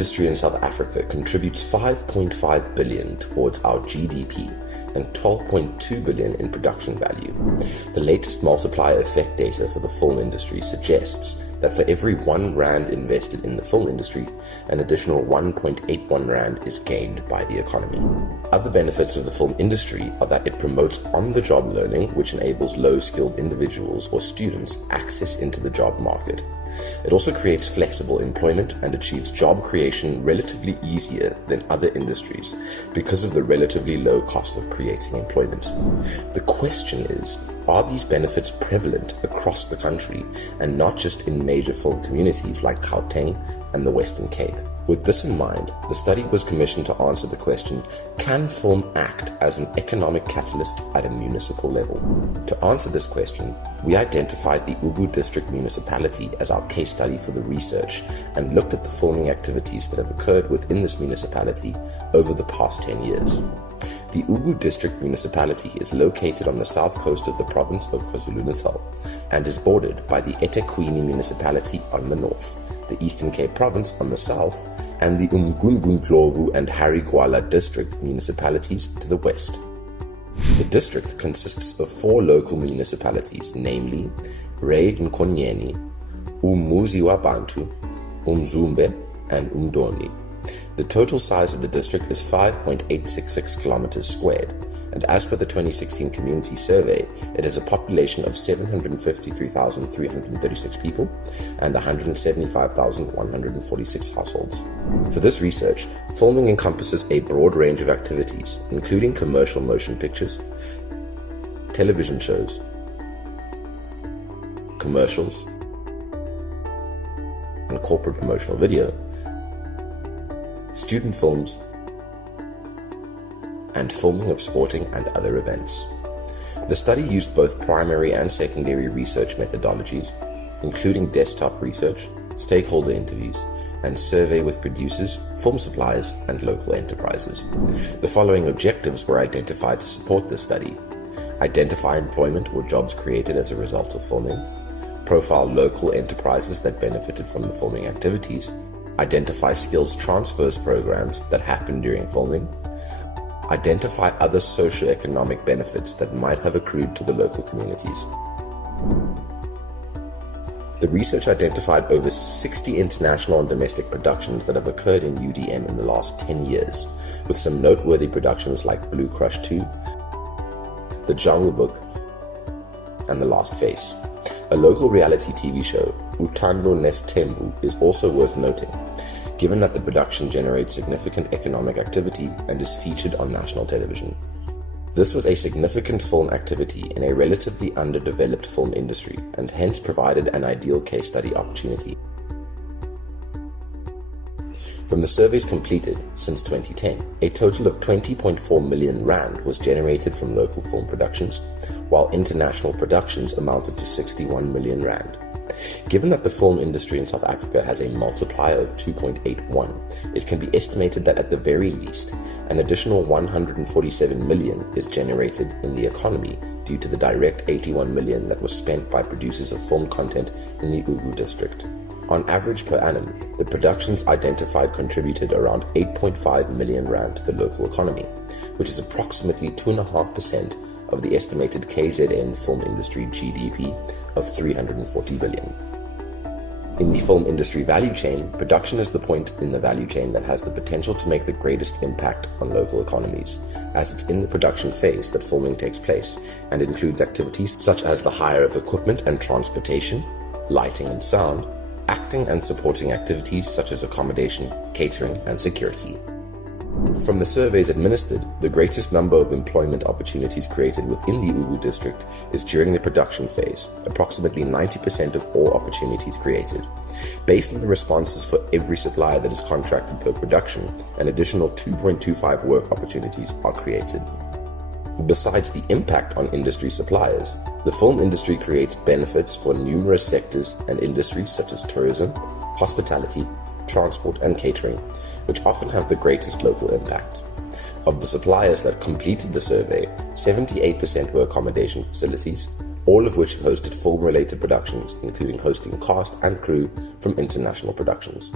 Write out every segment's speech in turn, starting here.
industry in South Africa contributes 5.5 billion towards our GDP and 12.2 billion in production value. The latest multiplier effect data for the film industry suggests that for every 1 rand invested in the film industry, an additional 1.81 rand is gained by the economy. Other benefits of the film industry are that it promotes on-the-job learning, which enables low-skilled individuals or students access into the job market. It also creates flexible employment and achieves job creation relatively easier than other industries because of the relatively low cost of creating employment. The question is, are these benefits prevalent across the country and not just in major film communities like Gauteng and the Western Cape? With this in mind, the study was commissioned to answer the question, can film act as an economic catalyst at a municipal level? To answer this question, we identified the Ugu District Municipality as our case study for the research and looked at the filming activities that have occurred within this municipality over the past 10 years. The Ugu District Municipality is located on the south coast of the province of KwaZulu-Natal and is bordered by the eThekwini Municipality on the north, the Eastern Cape Province on the south, and the Umgungundlovu and Harigwala District municipalities to the west. The district consists of 4 local municipalities, namely Ray Nkonyeni, Umuzi Wabantu, Umzumbe, and Umdoni. The total size of the district is 5.866 kilometers squared, and as per the 2016 community survey, it has a population of 753,336 people and 175,146 households. For this research, filming encompasses a broad range of activities, including commercial motion pictures, television shows, commercials, and corporate promotional video, student films, and filming of sporting and other events. The study used both primary and secondary research methodologies, including desktop research, stakeholder interviews, and survey with producers, film suppliers, and local enterprises. The following objectives were identified to support this study: identify employment or jobs created as a result of filming, profile local enterprises that benefited from the filming activities, identify skills transfers programs that happen during filming, identify other socio-economic benefits that might have accrued to the local communities. The research identified over 60 international and domestic productions that have occurred in UDM in the last 10 years, with some noteworthy productions like Blue Crush 2, The Jungle Book, and The Last Face. A local reality TV show, Utando Nestembu, is also worth noting, given that the production generates significant economic activity and is featured on national television. This was a significant film activity in a relatively underdeveloped film industry and hence provided an ideal case study opportunity. From the surveys completed since 2010, a total of 20.4 million rand was generated from local film productions, while international productions amounted to 61 million rand. Given that the film industry in South Africa has a multiplier of 2.81, it can be estimated that at the very least, an additional 147 million is generated in the economy due to the direct 81 million that was spent by producers of film content in the Ugu district. On average per annum, the productions identified contributed around 8.5 million rand to the local economy, which is approximately 2.5% of the estimated KZN film industry GDP of 340 billion. In the film industry value chain, production is the point in the value chain that has the potential to make the greatest impact on local economies, as it's in the production phase that filming takes place and includes activities such as the hire of equipment and transportation, lighting and sound, acting and supporting activities such as accommodation, catering, and security. From the surveys administered, the greatest number of employment opportunities created within the Ugu district is during the production phase, approximately 90% of all opportunities created. Based on the responses for every supplier that is contracted per production, an additional 2.25 work opportunities are created. Besides the impact on industry suppliers, the film industry creates benefits for numerous sectors and industries such as tourism, hospitality, transport, and catering, which often have the greatest local impact. Of the suppliers that completed the survey, 78% were accommodation facilities, all of which hosted film-related productions, including hosting cast and crew from international productions.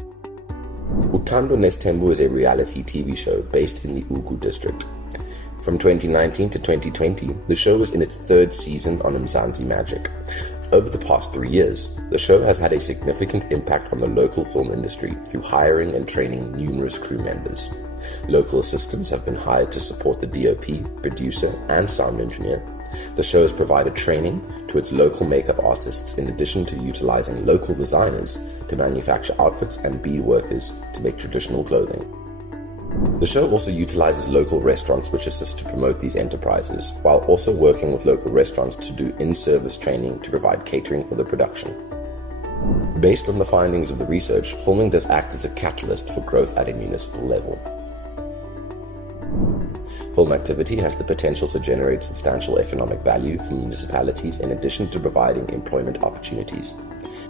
Uthando Nestembu is a reality TV show based in the Ugu district. From 2019 to 2020, the show was in its third season on Mzansi Magic. Over the past 3 years, the show has had a significant impact on the local film industry through hiring and training numerous crew members. Local assistants have been hired to support the DOP, producer, and sound engineer. The show has provided training to its local makeup artists in addition to utilizing local designers to manufacture outfits and bead workers to make traditional clothing. The show also utilizes local restaurants which assist to promote these enterprises, while also working with local restaurants to do in-service training to provide catering for the production. Based on the findings of the research, filming does act as a catalyst for growth at a municipal level. Film activity has the potential to generate substantial economic value for municipalities in addition to providing employment opportunities.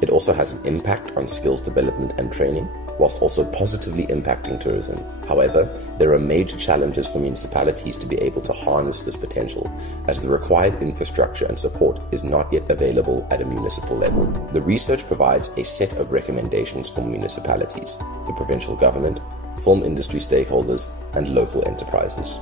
It also has an impact on skills development and training, whilst also positively impacting tourism. However, there are major challenges for municipalities to be able to harness this potential, as the required infrastructure and support is not yet available at a municipal level. The research provides a set of recommendations for municipalities, the provincial government, film industry stakeholders, and local enterprises.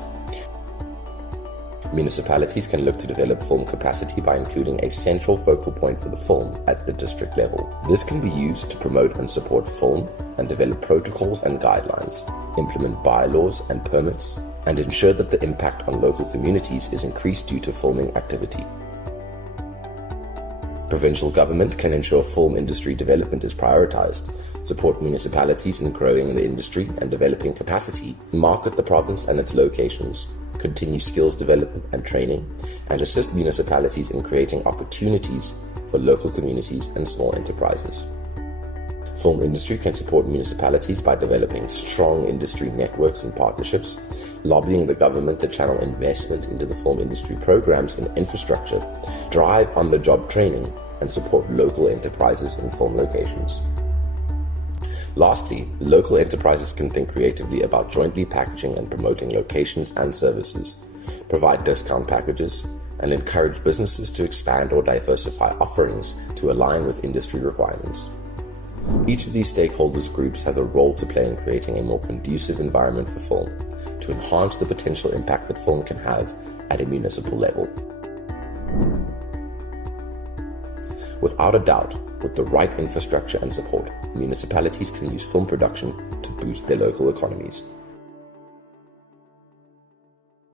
Municipalities can look to develop film capacity by including a central focal point for the film at the district level. This can be used to promote and support film and develop protocols and guidelines, implement bylaws and permits, and ensure that the impact on local communities is increased due to filming activity. Provincial government can ensure film industry development is prioritized, support municipalities in growing the industry and developing capacity, market the province and its locations, continue skills development and training, and assist municipalities in creating opportunities for local communities and small enterprises. Film industry can support municipalities by developing strong industry networks and partnerships, lobbying the government to channel investment into the film industry programs and infrastructure, drive on-the-job training, and support local enterprises in film locations. Lastly, local enterprises can think creatively about jointly packaging and promoting locations and services, provide discount packages, and encourage businesses to expand or diversify offerings to align with industry requirements. Each of these stakeholders groups has a role to play in creating a more conducive environment for film to enhance the potential impact that film can have at a municipal level. Without a doubt, with the right infrastructure and support, municipalities can use film production to boost their local economies.